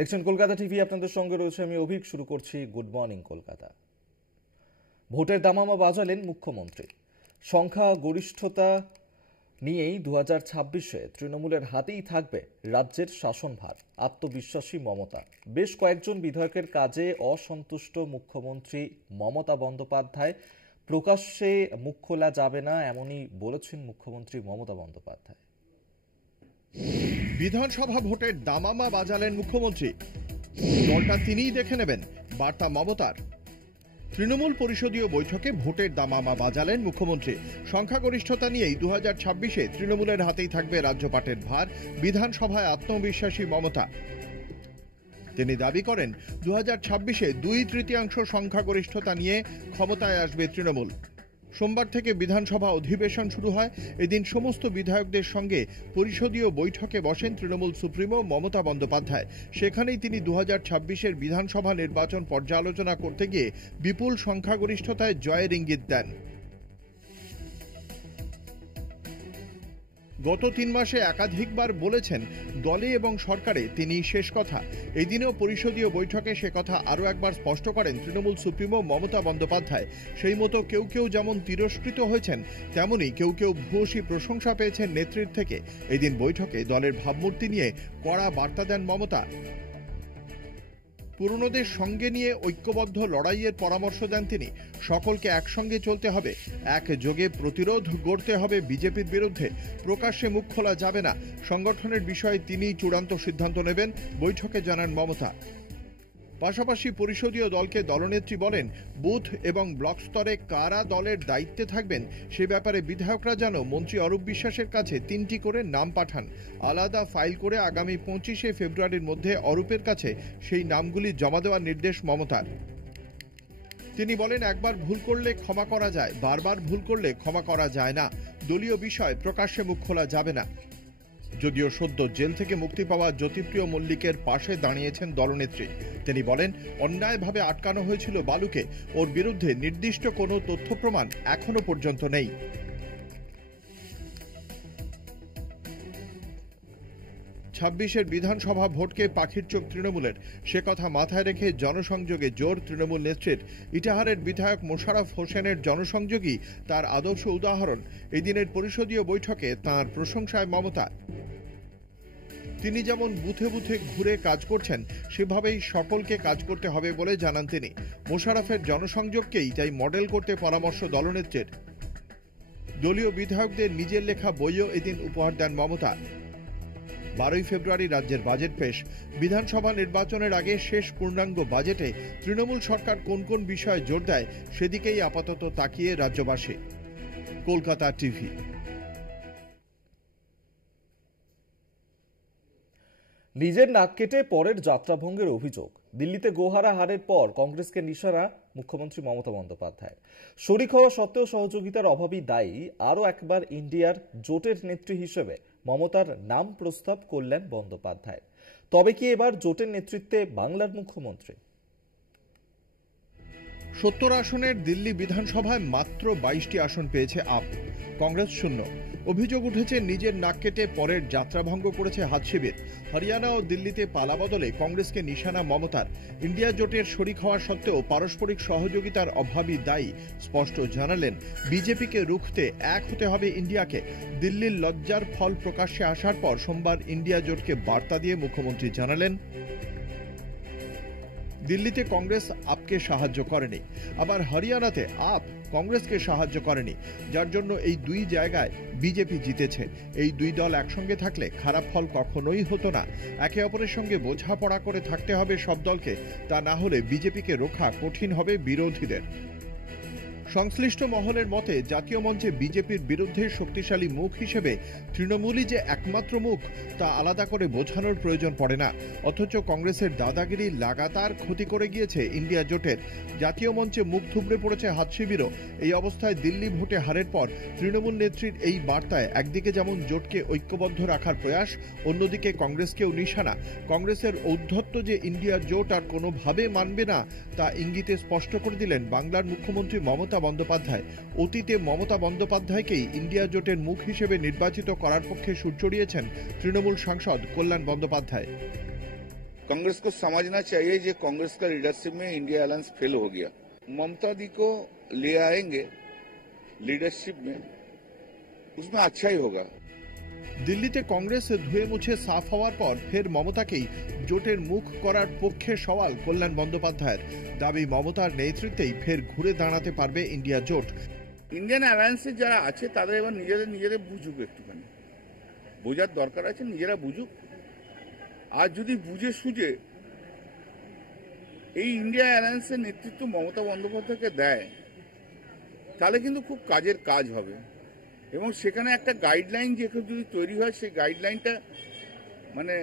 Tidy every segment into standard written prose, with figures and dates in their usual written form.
দেখছেন কলকাতা টিভি, আপনাদের সঙ্গে রয়েছে আমি অভিক। শুরু করছি গুড মর্নিং কলকাতা। ভোটের দামামা বাজালেন মুখ্যমন্ত্রী। সংখ্যা গরিষ্ঠতা নিয়েই 2026-এ তৃণমূলের হাতেই থাকবে রাজ্যের শাসনভার, আত্মবিশ্বাসী মমতা। বেশ কয়েকজন বিধায়কের কাজে অসন্তুষ্ট মুখ্যমন্ত্রী মমতা বন্দ্যোপাধ্যায়। প্রকাশ্যে মুখ খোলা যাবে না, এমনই বলেছেন মুখ্যমন্ত্রী মমতা বন্দ্যোপাধ্যায়। বিধানসভা ভোটের দামামা বাজালেন মুখ্যমন্ত্রী। দলটা তিনিই দেখে নেবেন, বার্তা মমতার। তৃণমূল পরিষদীয় বৈঠকে ভোটের দামামা বাজালেন মুখ্যমন্ত্রী। সংখ্যাগরিষ্ঠতা নিয়েই 2026-এ তৃণমূলের হাতেই থাকবে রাজ্যপাটের ভার, বিধানসভায় আত্মবিশ্বাসী মমতা। তিনি দাবি করেন 2026-এ 2/3 সংখ্যাগরিষ্ঠতা নিয়ে ক্ষমতায় আসবে তৃণমূল। সোমবার থেকে বিধানসভা অধিবেশন শুরু হয়। এদিন সমস্ত বিধায়কদের সঙ্গে পরিষদীয় বৈঠকে বসেন তৃণমূল সুপ্রিমো মমতা বন্দ্যোপাধ্যায়। সেখানেই তিনি 2026-এর বিধানসভা নির্বাচন পর্যালোচনা করতে গিয়ে বিপুল সংখ্যাগরিষ্ঠতায় জয়ের ইঙ্গিত দেন। গত 3 মাসে একাধিকবার বলেছেন দলে এবং সরকারে তিনি শেষ কথা। এদিনেও পরিষদীয় বৈঠকে সে কথা আরও একবার স্পষ্ট করেন তৃণমূল সুপ্রিমো মমতা বন্দ্যোপাধ্যায়। সেই মতো কেউ কেউ যেমন তিরস্কৃত হয়েছেন, তেমনি কেউ কেউ ভূয়সী প্রশংসা পেয়েছেন নেত্রীর থেকে। এদিন বৈঠকে দলের ভাবমূর্তি নিয়ে কড়া বার্তা দেন মমতা। পুরনোদের সঙ্গে নিয়ে ঐক্যবদ্ধ লড়াইয়ের পরামর্শ দেন তিনি। সকলকে একসঙ্গে চলতে হবে, একযোগে প্রতিরোধ গড়তে হবে বিজেপির বিরুদ্ধে। প্রকাশ্যে মুখ খোলা যাবে না। সংগঠনের বিষয়ে তিনিই চূড়ান্ত সিদ্ধান্ত নেবেন, বৈঠকে জানান মমতা। পাশাপাশি পরিষদীয় দলকে দলনেত্রী বলেন, বুথ এবং ব্লক স্তরে কারা দলের দায়িত্বে থাকবেন সে ব্যাপারে বিধায়করা যেন মন্ত্রী অরূপ বিশ্বাসের কাছে 3টি করে নাম পাঠান। আলাদা ফাইল করে আগামী 25শে ফেব্রুয়ারির মধ্যে অরূপের কাছে সেই নামগুলি জমা দেওয়ার নির্দেশ মমতার। তিনি বলেন, একবার ভুল করলে ক্ষমা করা যায়, বারবার ভুল করলে ক্ষমা করা যায় না। দলীয় বিষয় প্রকাশ্যে মুখ খোলা যাবে না। যদিও সদ্য জেল থেকে মুক্তি পাওয়া জ্যোতিপ্রিয় মল্লিকের পাশে দাঁড়িয়েছেন দলনেত্রী। তিনি বলেন, অন্যায়ভাবে আটকানো হয়েছিল বালুকে। ওর বিরুদ্ধে নির্দিষ্ট কোনো তথ্য প্রমাণ এখনো পর্যন্ত নেই। ছাব্বিশের বিধানসভা ভোটকে পাখির চোখ তৃণমূলের, সে কথা মাথায় রেখে জনসংযোগে জোর তৃণমূল নেত্রীর। ইটাহারের বিধায়ক মোশাররফ হোসেনের জনসংযোগী তার আদর্শ উদাহরণ। এই দিনের পরিষদীয় বৈঠকে তাঁর প্রশংসায় মমতা। তিনি যেমন বুথে বুথে ঘুরে কাজ করছেন, সেভাবেই সকলকে কাজ করতে হবে বলে জানান তিনি। মোশাররফের জনসংযোগকেই তাই মডেল করতে পরামর্শ দলনেত্রীর। দলীয় বিধায়কদের নিজের লেখা বইও এদিন উপহার দেন মমতা। 12 ফেব্রুয়ারি রাজ্যের বাজেট পেশ। বিধানসভা নির্বাচনের আগে শেষ পূর্ণাঙ্গ বাজেটে তৃণমূল সরকার কোন কোন বিষয়ে জোর দেয় সেদিকেই আপাতত তাকিয়ে রাজ্যবাসী। কলকাতা টিভি। নিজের নাক কেটে পরের যাত্রাভঙ্গের অভিযোগ। দিল্লিতে গোহারা হারের পর কংগ্রেসকে নিশানা মুখ্যমন্ত্রী মমতা বন্দ্যোপাধ্যায়। শরিক হওয়া সত্ত্বেও সহযোগিতার অভাবই দায়ী আরও একবার ইন্ডিয়ার জোটের নেত্রী হিসেবে মমতার নাম প্রস্তাব করলেন বন্দ্যোপাধ্যায়। তবে কি এবার জোটের নেতৃত্বে বাংলার মুখ্যমন্ত্রী? 70 আসনের দিল্লি বিধানসভায় মাত্র 22টি আসন পেয়েছে আপ, কংগ্রেস শূন্য। অভিযোগ উঠেছে নিজের নাক কেটে পরের যাত্রাভঙ্গ করেছে হাত শিবির। হরিয়ানা ও দিল্লিতে পালাবদলে কংগ্রেসকে নিশানা মমতার। ইন্ডিয়া জোটের শরিক হওয়া সত্ত্বেও পারস্পরিক সহযোগিতার অভাবই দায়ী স্পষ্ট জানালেন। বিজেপিকে রুখতে এক হতে হবে ইন্ডিয়াকে। দিল্লির লজ্জার ফল প্রকাশ্যে আসার পর সোমবার ইন্ডিয়া জোটকে বার্তা দিয়ে মুখ্যমন্ত্রী জানালেন, দিল্লিতে কংগ্রেস আপকে সাহায্য করেনি, আবার হরিয়ানাতে আপ কংগ্রেসকে সাহায্য করেনি, যার জন্য এই দুই জায়গায় বিজেপি জিতেছে। এই দুই দল একসঙ্গে থাকলে খারাপ ফল কখনোই হতো না। একে অপরের সঙ্গে বোঝাপড়া করে থাকতে হবে সব দলকে, তা না হলে বিজেপিকে রোখা কঠিন হবে বিরোধীদের। সংশ্লিষ্ট মহলের মতে জাতীয় মঞ্চে বিজেপির বিরুদ্ধে শক্তিশালী মুখ হিসেবে তৃণমূলই যে একমাত্র মুখ তা আলাদা করে বোঝানোর প্রয়োজন পড়ে না। অথচ কংগ্রেসের দাদাগিরি লাগাতার ক্ষতি করে গিয়েছে ইন্ডিয়া জোটের। জাতীয় মঞ্চে মুখ থুবড়ে পড়েছে হাত শিবিরও। এই অবস্থায় দিল্লি ভোটে হারের পর তৃণমূল নেত্রীর এই বার্তায় একদিকে যেমন জোটকে ঐক্যবদ্ধ রাখার প্রয়াস, অন্যদিকে কংগ্রেসকেও নিশানা। কংগ্রেসের ঔদ্ধত্য যে ইন্ডিয়া জোট আর কোনোভাবে মানবে না তা ইঙ্গিতে স্পষ্ট করে দিলেন বাংলার মুখ্যমন্ত্রী মমতা বন্দ্যোপাধ্যায়। অতীতে মমতা বন্দ্যোপাধ্যায়কেই ইন্ডিয়া জোটের মুখ হিসেবে নির্বাচিত করার পক্ষে সুর চড়িয়েছেন তৃণমূল সাংসদ কল্যাণ বন্দ্যোপাধ্যায়। कांग्रेस को समझना चाहिए कि कांग्रेस का लीडरशिप में इंडिया अलायंस फेल हो गया। ममता दी को ले आएंगे लीडरशिप में, उसमें अच्छा ही होगा। দিল্লিতে কংগ্রেস ধুয়ে মুছে সাফ হওয়ার পর ফের মমতাকেই জোটের মুখ করার পক্ষে সওয়াল কল্যাণ বন্দ্যোপাধ্যায়ের। দাবি মমতার নেতৃত্বেই ফের ঘুরে দাঁড়াতে পারবে ইন্ডিয়া জোট। ইন্ডিয়ান অ্যালায়েন্সে যারা আছে তাদের এবার নিজেদের বুঝুক, একটুখানি বোঝার দরকার আছে, নিজেরা বুঝুক। আর যদি বুঝে সুঝে এই ইন্ডিয়া অ্যালায়েন্সের নেতৃত্ব মমতা বন্দ্যোপাধ্যায়কে দেয়, তাহলে কিন্তু খুব কাজের কাজ হবে। এবং সেখানে একটা গাইডলাইন যদি তৈরি হয়, সেই গাইডলাইনটা মানে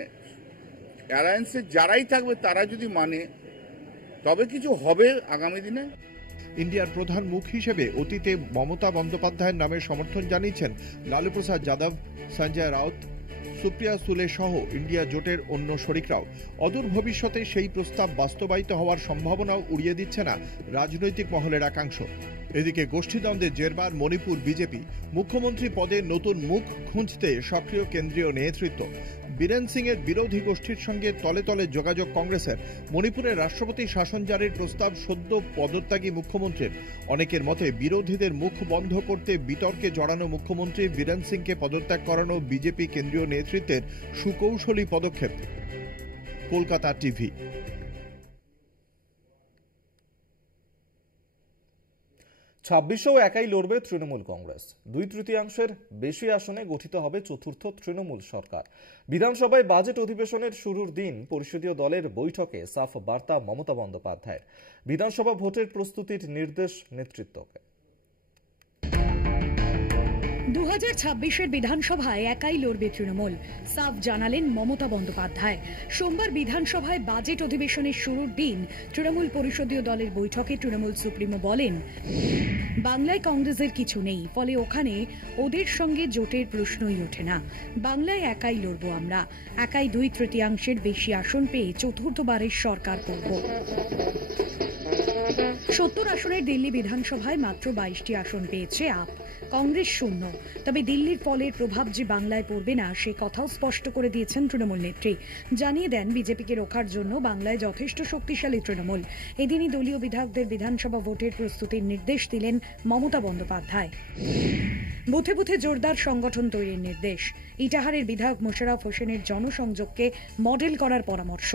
অ্যালায়েন্সের যারাই থাকবে তারা যদি মানে, তবে কিছু হবে আগামী দিনে। ইন্ডিয়ার প্রধান মুখ হিসেবে অতীতে মমতা বন্দ্যোপাধ্যায়ের নামে সমর্থন জানিয়েছেন লালু প্রসাদ যাদব, সঞ্জয় রাউত, সুপ্রিয়া সুলে সহ ইন্ডিয়া জোটের অন্য শরিকরাও। অদূর ভবিষ্যতে সেই প্রস্তাব বাস্তবায়িত হওয়ার সম্ভাবনাও উড়িয়ে দিচ্ছে না রাজনৈতিক মহলের একাংশ। এদিকে গোষ্ঠীদ্বন্দ্বে জেরবার মণিপুর বিজেপি। মুখ্যমন্ত্রী পদে নতুন মুখ খুঁজতে সক্রিয় কেন্দ্রীয় নেতৃত্ব। বীরেন সিং এর বিরোধী গোষ্ঠীর সঙ্গে তলে তলে যোগাযোগ কংগ্রেসের। মণিপুরের রাষ্ট্রপতি শাসন জারির প্রস্তাব সদ্য পদত্যাগী মুখ্যমন্ত্রীর। অনেকের মতে বিরোধীদের মুখ বন্ধ করতে বিতর্কে জড়ানো মুখ্যমন্ত্রী বীরেন সিংকে পদত্যাগ করানো বিজেপি কেন্দ্রীয় নেতৃত্বের সুকৌশলী পদক্ষেপ। কলকাতা টিভি। 26-এও একাই লড়বে তৃণমূল কংগ্রেস। 2/3 বেশি আসনে গঠিত হবে চতুর্থ তৃণমূল সরকার। বিধানসভায় বাজেট অধিবেশনের শুরুর দিন পরিষদীয় দলের বৈঠকে সাফ বার্তা মমতা বন্দ্যোপাধ্যায়ের। বিধানসভা ভোটের প্রস্তুতির নির্দেশ নেতৃত্বকে। 2026-এর বিধানসভায় একাই লড়বে তৃণমূল, সাফ জানালেন মমতা বন্দ্যোপাধ্যায়। সোমবার বিধানসভায় বাজেট অধিবেশনের শুরুর দিন তৃণমূল পরিষদীয় দলের বৈঠকে তৃণমূল সুপ্রিমো বলেন, বাংলায় কংগ্রেসের কিছু নেই, ফলে ওখানে ওদের সঙ্গে জোটের প্রশ্নই ওঠে না। বাংলায় একাই লড়ব আমরা, একাই 2/3 বেশি আসন পেয়ে চতুর্থবারের সরকার করব। 70 আসনের দিল্লি বিধানসভায় মাত্র 22টি আসন পেয়েছে আপ, কংগ্রেস 0। তবে দিল্লির ফলের প্রভাব যে বাংলায় পড়বে না সে কথাও স্পষ্ট করে দিয়েছেন তৃণমূল নেত্রী। জানিয়ে দেন বিজেপিকে রোখার জন্য বাংলায় যথেষ্ট শক্তিশালী তৃণমূল। এদিনই দলীয় বিধায়কদের বিধানসভা ভোটের প্রস্তুতির নির্দেশ দিলেন মমতা বন্দ্যোপাধ্যায়। বুথে বুথে জোরদার সংগঠন তৈরির নির্দেশ। ইটাহারের বিধায়ক মোশাররফ হোসেনের জনসংযোগকে মডেল করার পরামর্শ।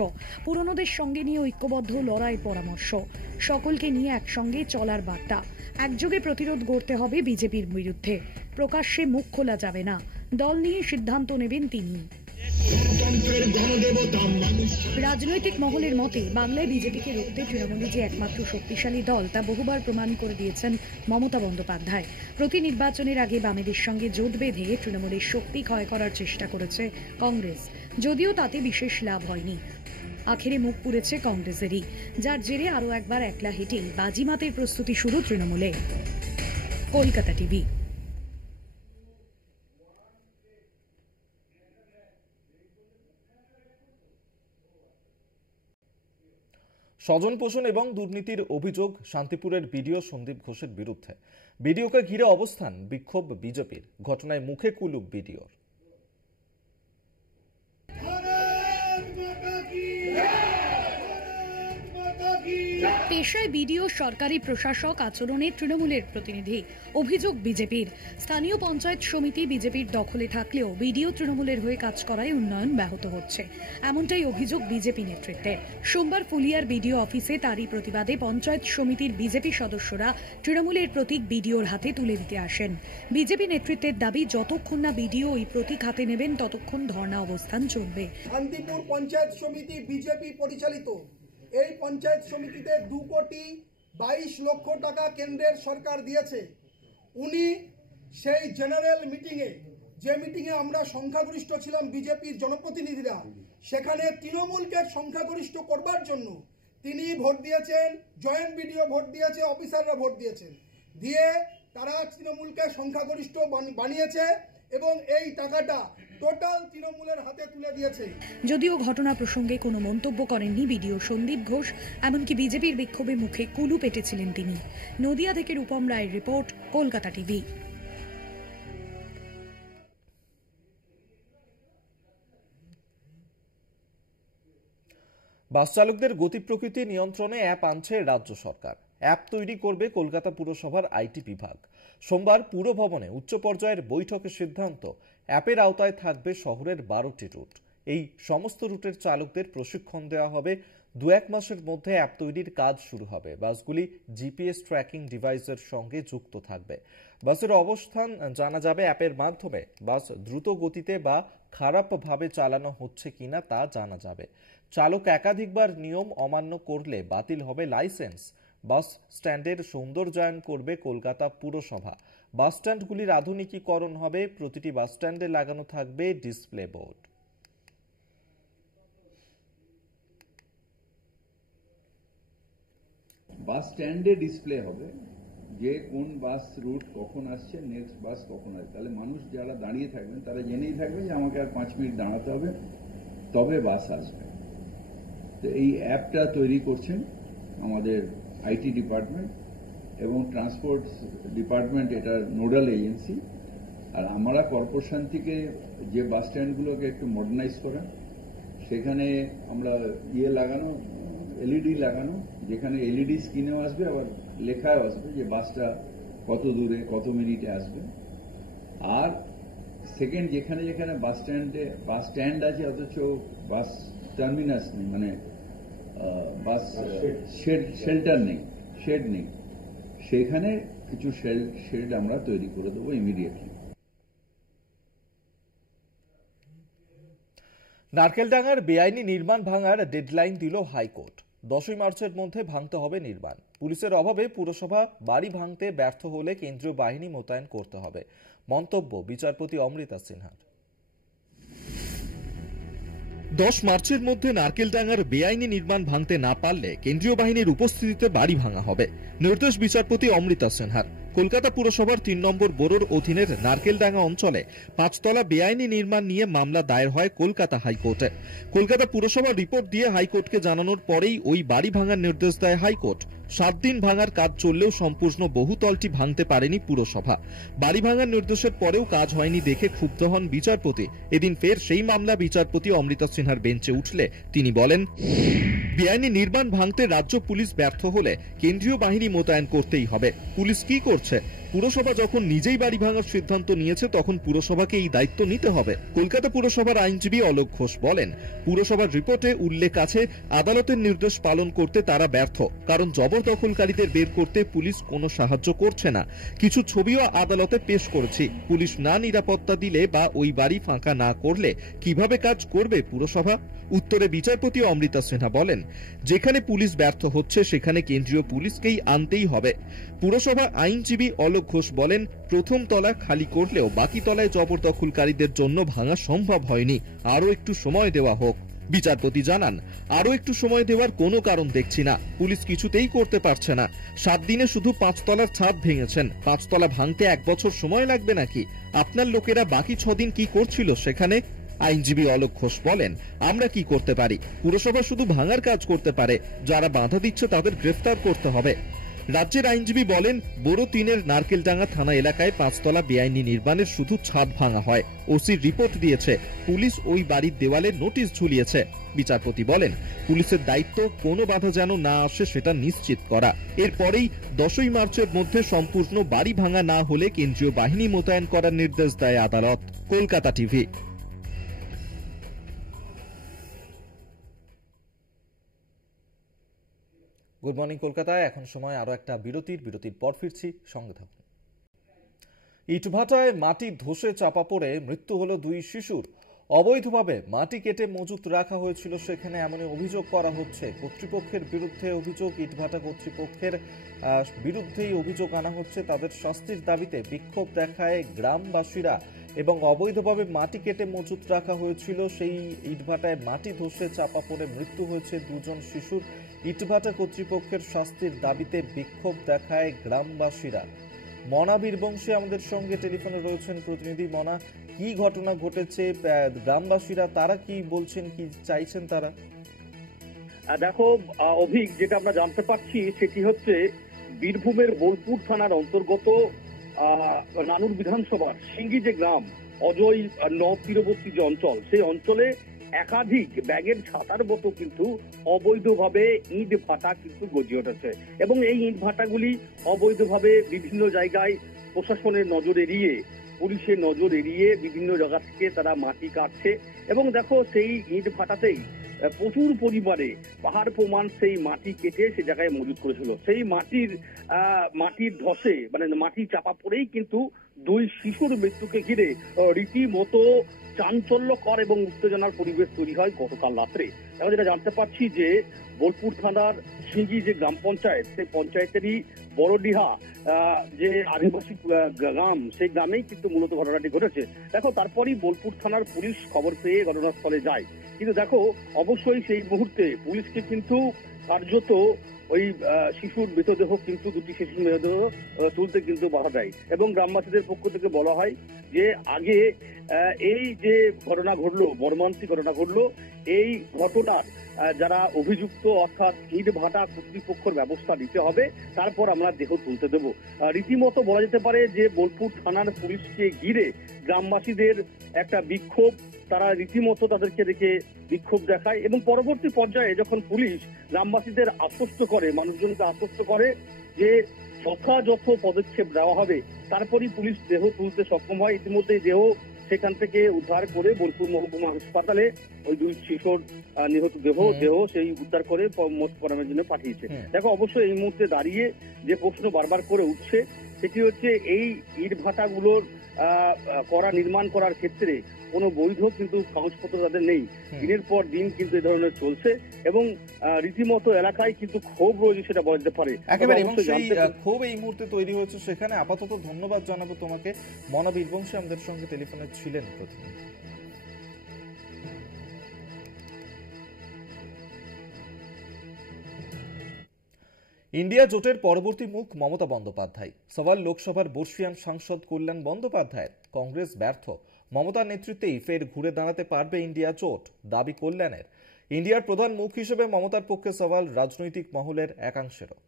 পুরনোদের সঙ্গে নিয়ে ঐক্যবদ্ধ লড়াই পরামর্শ। সকলকে নিয়ে একসঙ্গে চলার বার্তা। একযোগে প্রতিরোধ গড়তে হবে বিজেপির বিরুদ্ধে। প্রকাশ্যে মুখ খোলা যাবে না, দল নিয়ে সিদ্ধান্ত নেবেন তিনি। রাজনৈতিক মহলের মতে বাংলায় বিজেপিকে রুখতে তৃণমূল যে একমাত্র শক্তিশালী দল তা বহুবার প্রমাণ করে দিয়েছেন মমতা বন্দ্যোপাধ্যায়। প্রতি নির্বাচনের আগে বামেদের সঙ্গে জোট বেঁধে তৃণমূলের শক্তি ক্ষয় করার চেষ্টা করেছে কংগ্রেস, যদিও তাতে বিশেষ লাভ হয়নি। আখেরে মুখ পুড়েছে কংগ্রেসেরই, যার জেরে আরও একবার একলা হেঁটেই বাজিমাতের প্রস্তুতি শুরু তৃণমূলে। কলকাতা টিভি। স্বজন পোষণ এবং দুর্নীতির অভিযোগ শান্তিপুরের বিডিও সন্দীপ ঘোষের বিরুদ্ধে। বিডিওকে ঘিরে অবস্থান, বিক্ষোভ বিজেপির। ঘটনায় মুখে কুলুপ বিডিওর। পেশায় বিডিও সরকারি প্রশাসক, আচরণে তৃণমূলের প্রতিনিধি। অভিযোগ বিজেপির। স্থানীয় পঞ্চায়েত সমিতি বিজেপির দখলে থাকলেও বিডিও তৃণমূলের হয়ে কাজ করায় উন্নয়ন ব্যাহত হচ্ছে, এমনটাই অভিযোগ বিজেপি নেতৃত্বে। সোমবার ফুলিয়ার বিডিও অফিসে তারই প্রতিবাদে পঞ্চায়েত সমিতির বিজেপি সদস্যরা তৃণমূলের প্রতীক বিডিওর হাতে তুলে দিতে আসেন। বিজেপি নেতৃত্বের দাবি, যতক্ষণ না বিডিও ওই প্রতীক হাতে নেবেন ততক্ষণ ধর্ণা অবস্থান চলবে। শান্তিপুর পঞ্চায়েত সমিতি বিজেপি পরিচালিত এই পঞ্চায়েত সমিতিতে 2,22,00,000 টাকা কেন্দ্রের সরকার দিয়েছে। উনি সেই জেনারেল মিটিংয়ে, যে মিটিংয়ে আমরা সংখ্যাগরিষ্ঠ ছিলাম বিজেপির জনপ্রতিনিধিরা, সেখানে তৃণমূলকে সংখ্যাগরিষ্ঠ করবার জন্য তিনি ভোট দিয়েছেন, জয়েন্ট বিডিও ভোট দিয়েছে, অফিসাররা ভোট দিয়েছেন, দিয়ে তারা তৃণমূলকে সংখ্যাগরিষ্ঠ বানিয়েছে এবং এই টাকাটা টোটাল তৃণমূলের হাতে তুলে দিয়েছে। যদিও ঘটনা প্রসঙ্গে কোনো মন্তব্য করেননি বিডিও সন্দীপ ঘোষ, এমনকি বিজেপির বিক্ষোভে মুখে কুলু পেটেছিলেন তিনি। নদিয়া থেকে রূপম রায়ের রিপোর্ট, কলকাতা টিভি। বাস চালকদের গতি প্রকৃতি নিয়ন্ত্রণে অ্যাপ আনছে রাজ্য সরকার। অ্যাপ তৈরি করবে কলকাতা পুরসভার আইটি বিভাগ। সোমবার পুর ভবনে উচ্চ পর্যায়ের বৈঠকের সিদ্ধান্ত, অ্যাপের আওতায় থাকবে শহরের 12টি রুট। এই সমস্ত রুটের চালকদের প্রশিক্ষণ দেওয়া হবে। 2-1 মাসের মধ্যে অ্যাপ তৈরির কাজ শুরু হবে। বাসগুলি জিপিএস ট্র্যাকিং ডিভাইসের সঙ্গে যুক্ত থাকবে। বাসের অবস্থান জানা যাবে অ্যাপের মাধ্যমে। বাস দ্রুত গতিতে বা খারাপভাবে চালানো হচ্ছে কিনা তা জানা যাবে। চালক একাধিকবার নিয়ম অমান্য করলে বাতিল হবে লাইসেন্স। বাস স্ট্যান্ডের সৌন্দর্যায়ন করবে কলকাতা পুরসভা। বাস স্ট্যান্ডগুলির আধুনিকীকরণ হবে। প্রতিটি বাস স্ট্যান্ডে লাগানো থাকবে ডিসপ্লে বোর্ড। বাস স্ট্যান্ডে ডিসপ্লে হবে যে কোন বাস রুট কখন আসছে, নেক্সট বাস কখন আসছে। তাহলে মানুষ যারা দাঁড়িয়ে থাকবেন তারা জেনেই থাকবে যে আমাকে আর 5 মিনিট দাঁড়াতে হবে, তবে বাস আসবে। তো এই অ্যাপটা তৈরি করছেন আমাদের আইটি ডিপার্টমেন্ট এবং ট্রান্সপোর্ট ডিপার্টমেন্ট, এটার নোডাল এজেন্সি। আর আমরা কর্পোরেশন থেকে যে বাস স্ট্যান্ডগুলোকে একটু মডার্নাইজ করা, সেখানে আমরা লাগানো, এলইডি লাগানো, যেখানে এলইডি স্ক্রিনেও আসবে আবার লেখাও আসবে যে বাসটা কত দূরে কত মিনিটে আসবে। আর সেকেন্ড, যেখানে যেখানে বাস স্ট্যান্ড আছে অথচ বাস টার্মিনাস নেই, মানে বাস শেল্টার নেই, শেড নেই, সেখানে কিছু শেড আমরা তৈরি করে দেবো ইমিডিয়েটলি। নারকেলডাঙ্গার বেআইনি নির্মাণ ভাঙার ডেডলাইন দিল হাইকোর্ট। 10ই মার্চের মধ্যে ভাঙতে হবে নির্মাণ। পুলিশের অভাবে পুরসভা বাড়ি ভাঙতে ব্যর্থ হলে কেন্দ্রীয় বাহিনী মোতায়েন করতে হবে, মন্তব্য বিচারপতি অমৃতা সিনহার। 10 মার্চের মধ্যে নারকেলডাঙ্গার বেআইনি নির্মাণ ভাঙতে না পারলে কেন্দ্রীয় বাহিনীর উপস্থিতিতে বাড়ি ভাঙা হবে, নির্দেশ বিচারপতি অমৃতা সিনহার। কলকাতা পুরসভার 3 নম্বর বোরোর অধীনের নারকেলডাঙ্গা অঞ্চলে 5 তলা বেআইনি নির্মাণ নিয়ে মামলা দায়ের হয় কলকাতা হাইকোর্টে। কলকাতা পুরসভার রিপোর্ট দিয়ে হাইকোর্টকে জানানোর পরেই ওই বাড়ি ভাঙার নির্দেশ দেয় হাইকোর্ট। 7 দিন ভাঙার কাজ চললেও সম্পূর্ণ বহুতলটি ভাঙতে পারেনি পুরসভা। বাড়ি ভাঙার নির্দেশের পরেও কাজ হয়নি দেখে ক্ষুব্ধ হন বিচারপতি। এদিন ফের সেই মামলা বিচারপতি অমৃতা সিনহার বেঞ্চে উঠলে তিনি বলেন, বেআইনি নির্মাণ ভাঙতে রাজ্য পুলিশ ব্যর্থ হলে কেন্দ্রীয় বাহিনী মোতায়েন করতেই হবে। পুলিশ কি করছে? পুরসভা যখন নিজেই বাড়ি ভাঙার সিদ্ধান্ত নিয়েছে তখন পুরসভাকে এই দায়িত্ব নিতে হবে। কলকাতা পুরসভার আইনজীবী অলোক ঘোষ বলেন, পুরসভার রিপোর্টে উল্লেখ আছে আদালতের নির্দেশ পালন করতে তারা ব্যর্থ, কারণ জবরদখলকারীদের বের করতে পুলিশ কোনো সাহায্য করছে না। কিছু ছবিও আদালতে পেশ করেছি। পুলিশ না নিরাপত্তা দিলে বা ওই বাড়ি ফাঁকা না করলে কিভাবে কাজ করবে পুরসভা? উত্তরে বিচারপতি অমৃতা সিনহা বলেন, যেখানে পুলিশ ব্যর্থ হচ্ছে সেখানে কেন্দ্রীয় পুলিশকেই আনতেই হবে। পুরসভা আইনজীবী অলোক ঘোষ বলেন, প্রথম তলা খালি করলেও বাকি তলায় জবরদখলকারীদের জন্য ভাঙা সম্ভব হয়নি, আরও একটু সময় দেওয়া হোক। বিচারপতি জানান, আরও একটু সময় দেওয়ার কোনো কারণ দেখছি না। পুলিশ কিছুতেই করতে পারছে না। 7 দিনে শুধু 5 তলার ছাদ ভেঙেছেন। 5 তলা ভাঙতে 1 বছর সময় লাগবে নাকি? আপনার লোকেরা বাকি 6 দিন কি করছিল সেখানে? আইনজীবী অলোক ঘোষ বলেন, আমরা কি করতে পারি? পুরসভা শুধু ভাঙার কাজ করতে পারে। যারা বাধা দিচ্ছে তাদের গ্রেফতার করতে হবে। রাজ্যের আইনজীবী বলেন, বোরো 3-এর নারকেলডাঙ্গা থানা এলাকায় 5 তলা বেআইনি নির্মাণের শুধু ছাদ ভাঙা হয়। ওসির রিপোর্ট দিয়েছে। পুলিশ ওই বাড়ির দেওয়ালে নোটিশ ঝুলিয়েছে। বিচারপতি বলেন, পুলিশের দায়িত্ব কোনো বাধা যেন না আসে সেটা নিশ্চিত করা। এরপরেই 10ই মার্চের মধ্যে সম্পূর্ণ বাড়ি ভাঙা না হলে কেন্দ্রীয় বাহিনী মোতায়েন করার নির্দেশ দেয় আদালত। কলকাতা টিভি। গুড মর্নিং কলকাতায় এখন সময় আরো একটা বিরতির পর ফিরছি, সঙ্গে থাকুন। ইটভাটায় মাটি ধসে চাপা পড়ে মৃত্যু হলো 2 শিশুর। অবৈধভাবে মাটি কেটে মজুত রাখা হয়েছিল সেখানে, এমনই অভিযোগ করা হচ্ছে। কর্তৃপক্ষের বিরুদ্ধে অভিযোগ, ইটভাটা কর্তৃপক্ষের বিরুদ্ধেই অভিযোগ আনা হচ্ছে। তাদের শাস্তির দাবিতে বিক্ষোভ দেখায় গ্রামবাসীরা এবং অবৈধভাবে মাটি কেটে মজুত রাখা হয়েছিল সেই ইটভাটায় মাটি ধসে চাপা পড়ে মৃত্যু হয়েছে 2 জন শিশুর। ইটভাটা কর্তৃপক্ষের শাস্তির দাবিতে বিক্ষোভ দেখায় গ্রামবাসীরা। মনা বীরবংশী আমাদের সঙ্গে টেলিফোনে রয়েছেন প্রতিনিধি। মনা, কি ঘটনা ঘটেছে? গ্রামবাসীরা তারা কি বলছেন, কি চাইছেন তারা? দেখো অভিক, যেটা আমরা জানতে পারছি সেটি হচ্ছে বীরভূমের বোলপুর থানার অন্তর্গত নানুর বিধানসভার সিঙ্গি যে গ্রাম, অজয় ন তীরবর্তী যে অঞ্চল, সেই অঞ্চলে একাধিক ব্যাগের ছাতার মতো কিন্তু অবৈধভাবে ইট ভাটা কিন্তু গজিয়ে উঠেছে এবং এই ইট ভাটাগুলি অবৈধভাবে বিভিন্ন জায়গায় প্রশাসনের নজর এড়িয়ে, পুলিশের নজর এড়িয়ে বিভিন্ন জায়গা থেকে তারা মাটি কাটছে এবং দেখো সেই ইট ভাটাতেই প্রচুর পরিমাণে পাহাড় প্রমাণ সেই মাটি কেটে সে জায়গায় মজুত করেছিল। সেই মাটির ধসে মানে মাটি চাপা পড়েই কিন্তু দুই শিশুর মৃত্যুকে ঘিরে রীতিমতো চাঞ্চল্যকর এবং উত্তেজনার পরিবেশ তৈরি হয় গতকাল রাত্রে। আমরা যেটা জানতে পারছি যে বোলপুর থানার সিঙ্গি যে গ্রাম পঞ্চায়েত, সেই পঞ্চায়েতেরই বড়ডিহা যে আদিবাসী গ্রাম, সেই গ্রামেই কিন্তু মূলত ঘটনাটি ঘটেছে। দেখো তারপরই বোলপুর থানার পুলিশ খবর পেয়ে ঘটনাস্থলে যায়, কিন্তু দেখো অবশ্যই সেই মুহূর্তে পুলিশকে কিন্তু কার্যত ওই শিশুর মৃতদেহ কিন্তু দুটি শিশুর মৃতদেহ তুলতে কিন্তু বাধা দেয় এবং গ্রামবাসীদের পক্ষ থেকে বলা হয় যে আগে এই যে ঘটনা ঘটলো, মর্মান্তিক ঘটনা ঘটলো, এই ঘটনার যারা অভিযুক্ত অর্থাৎ ইট ভাটা কর্তৃপক্ষের ব্যবস্থা নিতে হবে, তারপর আমরা দেহ তুলতে দেব। রীতিমতো বলা যেতে পারে যে বোলপুর থানার পুলিশকে ঘিরে গ্রামবাসীদের একটা বিক্ষোভ, তারা রীতিমতো তাদেরকে দেখে বিক্ষোভ দেখায় এবং পরবর্তী পর্যায়ে যখন পুলিশ গ্রামবাসীদের আশ্বস্ত করে, মানুষজনকে আশ্বস্ত করে যে যথাযথ পদক্ষেপ দেওয়া হবে, তারপরই পুলিশ দেহ তুলতে সক্ষম হয়। ইতিমধ্যে দেহ সেখান থেকে উদ্ধার করে বোলপুর মহকুমা হাসপাতালে ওই দুই শিশুর নিহত দেহ সেই উদ্ধার করে পোস্টমর্টমের জন্য পাঠিয়েছে। দেখো অবশ্যই এই মুহূর্তে দাঁড়িয়ে যে প্রশ্ন বারবার করে উঠছে সেটি হচ্ছে এই ইট ভাটাগুলোর নির্মাণ করার ক্ষেত্রে কোনো বৈধ কিন্তু কাগজপত্র তাদের নেই। দিনের পর দিন কিন্তু এই ধরনের চলছে এবং রীতিমতো এলাকায় কিন্তু ক্ষোভ রয়েছে, সেটা বলা যেতে পারে। একেবারে, এবং সেই ক্ষোভ এই মুহূর্তে তৈরি হয়েছে সেখানে। আপাতত ধন্যবাদ জানাবো তোমাকে। মনা বীরবংশী আমাদের সঙ্গে টেলিফোনে ছিলেন প্রতিনিধি। ইন্ডিয়া জোটের পরবর্তী মুখ মমতা বন্দ্যোপাধ্যায়। সওয়াল লোকসভার বর্ষিয়ান সাংসদ কল্যাণ বন্দ্যোপাধ্যায়ের। কংগ্রেস ব্যর্থ, মমতার নেতৃত্বেই ফের ঘুরে দাঁড়াতে পারবে ইন্ডিয়া জোট, দাবি কল্যাণের। ইন্ডিয়ার প্রধান মুখ হিসেবে মমতার পক্ষে সওয়াল রাজনৈতিক মহলের একাংশেরও।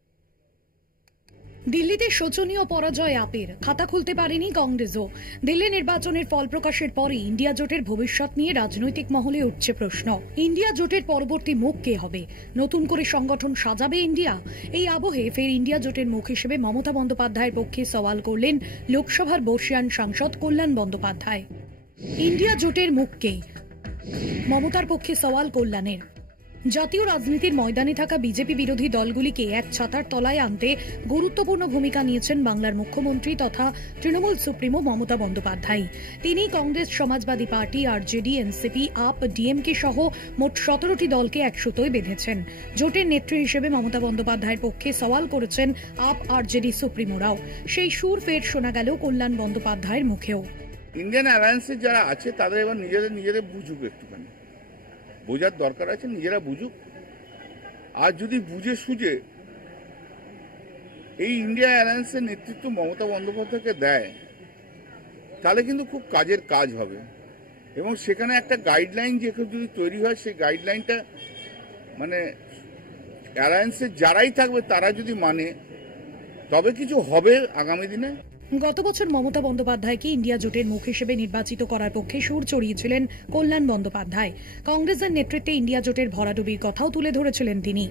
দিল্লিতে শোচনীয় পরাজয় আপের, খাতা খুলতে পারেনি কংগ্রেসও। দিল্লি নির্বাচনের ফল প্রকাশের পরই ইন্ডিয়া জোটের ভবিষ্যৎ নিয়ে রাজনৈতিক মহলে উঠছে প্রশ্ন। ইন্ডিয়া জোটের পরবর্তী মুখ কে হবে? নতুন করে সংগঠন সাজাবে ইন্ডিয়া? এই আবহে ফের ইন্ডিয়া জোটের মুখ হিসেবে মমতা বন্দ্যোপাধ্যায়ের পক্ষে সওয়াল করলেন লোকসভার বর্ষিয়ান সাংসদ কল্যাণ বন্দ্যোপাধ্যায়। ইন্ডিয়া জোটের মুখ কে? মমতার পক্ষে সওয়াল কল্যাণের। জাতীয় রাজনীতির ময়দানে থাকা বিজেপি বিরোধী দলগুলিকে এক ছাতার তলায় আনতে গুরুত্বপূর্ণ ভূমিকা নিয়েছেন বাংলার মুখ্যমন্ত্রী তথা তৃণমূল সুপ্রিমো মমতা বন্দ্যোপাধ্যায়। তিনি Congress, Samajwadi party, RJD, NCP, up, DMK সহ মোট 17টি দলকে এক সুতোয় বেঁধেছেন। জোটের নেত্রী হিসেবে মমতা বন্দ্যোপাধ্যায়ের পক্ষে সওয়াল করেছেন আপ, আরজেডি সুপ্রিমোরাও। সেই সুর ফের শোনা গেল কল্যাণ বন্দ্যোপাধ্যায়ের মুখেও। ইন্ডিয়ান অ্যালায়েন্সে যারা আছে তাদের এবার নিজেদের বুঝুক, একটুখানি বোঝার দরকার আছে, নিজেরা বুঝুক। আর যদি বুঝে সুঝে এই ইন্ডিয়া অ্যালায়েন্সের নেতৃত্ব মমতা বন্দ্যোপাধ্যায়কে দেয়, তাহলে কিন্তু খুব কাজের কাজ হবে এবং সেখানে একটা গাইডলাইন যদি তৈরি হয়, সেই গাইডলাইনটা মানে অ্যালায়েন্সের যারাই থাকবে তারা যদি মানে, তবে কিছু হবে আগামী দিনে। গত বছর মমতা বন্দ্যোপাধ্যায়কে ইন্ডিয়া জোটের মুখ হিসেবে নির্বাচিত করার পক্ষে সুর চড়িয়েছিলেন কল্যাণ বন্দ্যোপাধ্যায়। কংগ্রেসের নেতৃত্বে ইন্ডিয়া জোটের ভরাডুবির কথাও তুলে ধরেছিলেন তিনি।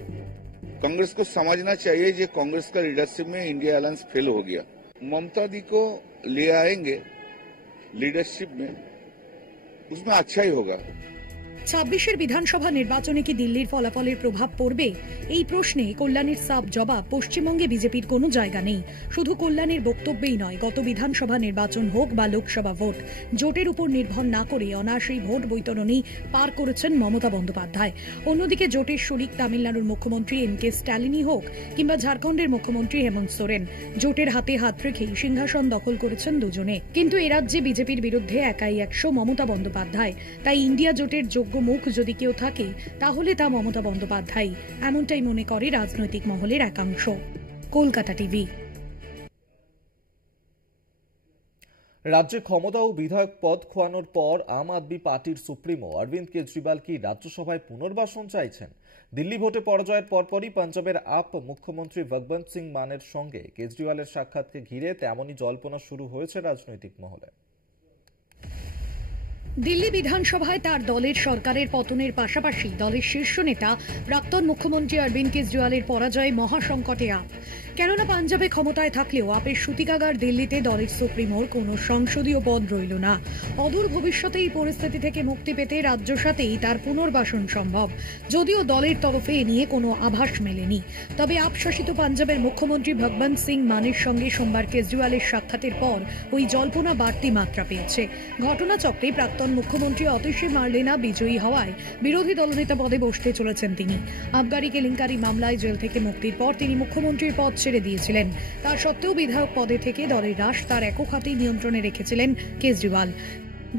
कांग्रेस को समझना चाहिए कि कांग्रेस का लीडरशिप में इंडिया अलायंस फेल हो गया। ममता दी को ले आएंगे लीडरशिप में, उसमें अच्छा ही होगा। 26 বিধানসভা নির্বাচনে কি দিল্লির ফলাফলের প্রভাব পড়বে? এই প্রশ্নে কল্যাণের সাফ জবাব, পশ্চিমবঙ্গে বিজেপির কোনো জায়গা নেই। শুধু কল্যাণের বক্তব্যেই নয়, গত বিধানসভা নির্বাচন হোক বা লোকসভা ভোট, জোটের উপর নির্ভর না করে অনায়াসেই ভোট বৈতরণী পার করেছেন মমতা বন্দ্যোপাধ্যায়। অন্যদিকে জোটের শরিক তামিলনাড়ুর মুখ্যমন্ত্রী এম.কে. স্ট্যালিনই হোক কিংবা ঝাড়খণ্ডের মুখ্যমন্ত্রী হেমন্ত সোরেন, জোটের হাতে হাত রেখেই সিংহাসন দখল করেছেন দুজনে। কিন্তু এ রাজ্যে বিজেপির বিরুদ্ধে একাই 100 মমতা বন্দ্যোপাধ্যায়। তাই ইন্ডিয়া জোটের যোগ্য মুখ যদি কেউ থাকে তাহলে তা মমতা বন্দ্যোপাধ্যায়, এমনটাই মনে করে রাজনৈতিক মহলের একাংশ। কলকাতা টিভি। রাজ্যে ক্ষমতা ও বিধায়ক পদ খোয়ানোর পর আম আদমি পার্টির সুপ্রিমো অরবিন্দ কেজরিওয়াল কি রাজ্যসভায় পুনর্বাসন চাইছেন? দিল্লি ভোটে পরাজয়ের পরপরই পাঞ্জাবের আপ মুখ্যমন্ত্রী ভগবন্ত সিং মানের সঙ্গে কেজরিওয়ালের সাক্ষাৎকে ঘিরে তেমনই জল্পনা শুরু হয়েছে রাজনৈতিক মহলে। দিল্লি বিধানসভায় তার দলের সরকারের পতনের পাশাপাশি দলের শীর্ষ নেতা প্রাক্তন মুখ্যমন্ত্রী অরবিন্দ কেজরিওয়ালের পরাজয়ে মহাসংকটে আপ। কেননা পাঞ্জাবে ক্ষমতায় থাকলেও আপের সূতিকাগার দিল্লিতে দলের সুপ্রিমোর কোনো সংসদীয় পদ রইল না। অদূর ভবিষ্যতে এই পরিস্থিতি থেকে মুক্তি পেতে রাজ্য সাথেই তার পুনর্বাসন সম্ভব, যদিও দলের তরফে এ নিয়ে কোনো আভাস মেলেনি। তবে আপ শাসিত পাঞ্জাবের মুখ্যমন্ত্রী ভগবন্ত সিং মানের সঙ্গে সোমবার কেজরিওয়ালের সাক্ষাতের পর ওই জল্পনা বাড়তি মাত্রা পেয়েছে। ঘটনাচক্রে প্রাক্তন মুখ্যমন্ত্রী অতীশে মার্লেনা বিজয়ী হওয়ায় বিরোধী দলনেতা পদে বসতে চলেছেন তিনি। আবগারি কেলেঙ্কারি মামলায় জেল থেকে মুক্তির পর তিনি মুখ্যমন্ত্রীর পদ ছেড়ে দিয়েছিলেন। তা সত্ত্বেও বিধায়ক পদে থেকে দলের হ্রাস তার একক হাতেই নিয়ন্ত্রণে রেখেছিলেন কেজরিওয়াল।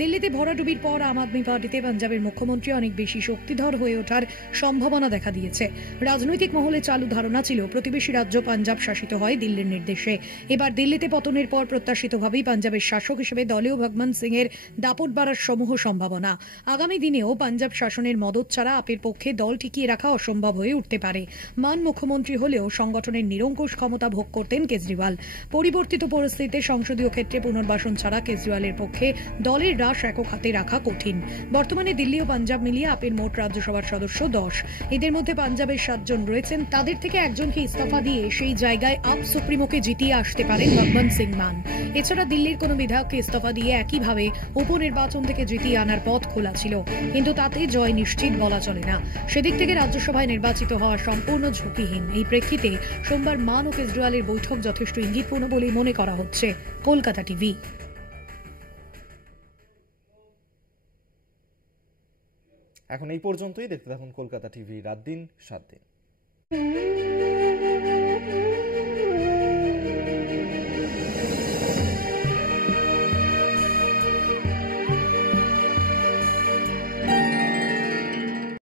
দিল্লিতে ভরাডুবির পর আম আদমি পার্টিতে পাঞ্জাবের মুখ্যমন্ত্রী অনেক বেশি শক্তিধর হয়ে ওঠার সম্ভাবনা দেখা দিয়েছে। রাজনৈতিক মহলে চালু ধারণা ছিল প্রতিবেশী রাজ্য পাঞ্জাব শাসিত হয় দিল্লির নির্দেশে। এবার দিল্লিতে পতনের পর প্রত্যাশিতভাবেই পাঞ্জাবের শাসক হিসেবে দলীয় ভগবন্ত সিং এর দাপট বাড়ার সমূহ সম্ভাবনা। আগামী দিনেও পাঞ্জাব শাসনের মদত ছাড়া আপের পক্ষে দল টিকিয়ে রাখা অসম্ভব হয়ে উঠতে পারে। মান মুখ্যমন্ত্রী হলেও সংগঠনের নিরঙ্কুশ ক্ষমতা ভোগ করতেন কেজরিওয়াল। পরিবর্তিত পরিস্থিতিতে সংসদীয় ক্ষেত্রে পুনর্বাসন ছাড়া কেজরিওয়ালের পক্ষে দলের একক হাতে রাখা কঠিন। বর্তমানে দিল্লি ও পাঞ্জাব মিলিয়ে আপের মোট রাজ্যসভার সদস্য 10। এদের মধ্যে পাঞ্জাবের 7 জন রয়েছেন। তাদের থেকে একজনকে ইস্তফা দিয়ে সেই জায়গায় আপ সুপ্রিমোকে জিতিয়ে আসতে পারেন ভগবন্ত সিং মান। এছাড়া দিল্লির কোনো বিধায়ককে ইস্তফা দিয়ে একইভাবে উপনির্বাচন থেকে জিতিয়ে আনার পথ খোলা ছিল, কিন্তু তাতে জয় নিশ্চিত বলা চলে না। সেদিক থেকে রাজ্যসভায় নির্বাচিত হওয়া সম্পূর্ণ ঝুঁকিহীন। এই প্রেক্ষিতে সোমবার মান ও কেজরিওয়ালের বৈঠক যথেষ্ট ইঙ্গিতপূর্ণ বলেই মনে করা হচ্ছে। কলকাতা টিভি। এখন এই পর্যন্তই। দেখতে থাকুন কলকাতা টিভি, রাত দিন 7 দিন।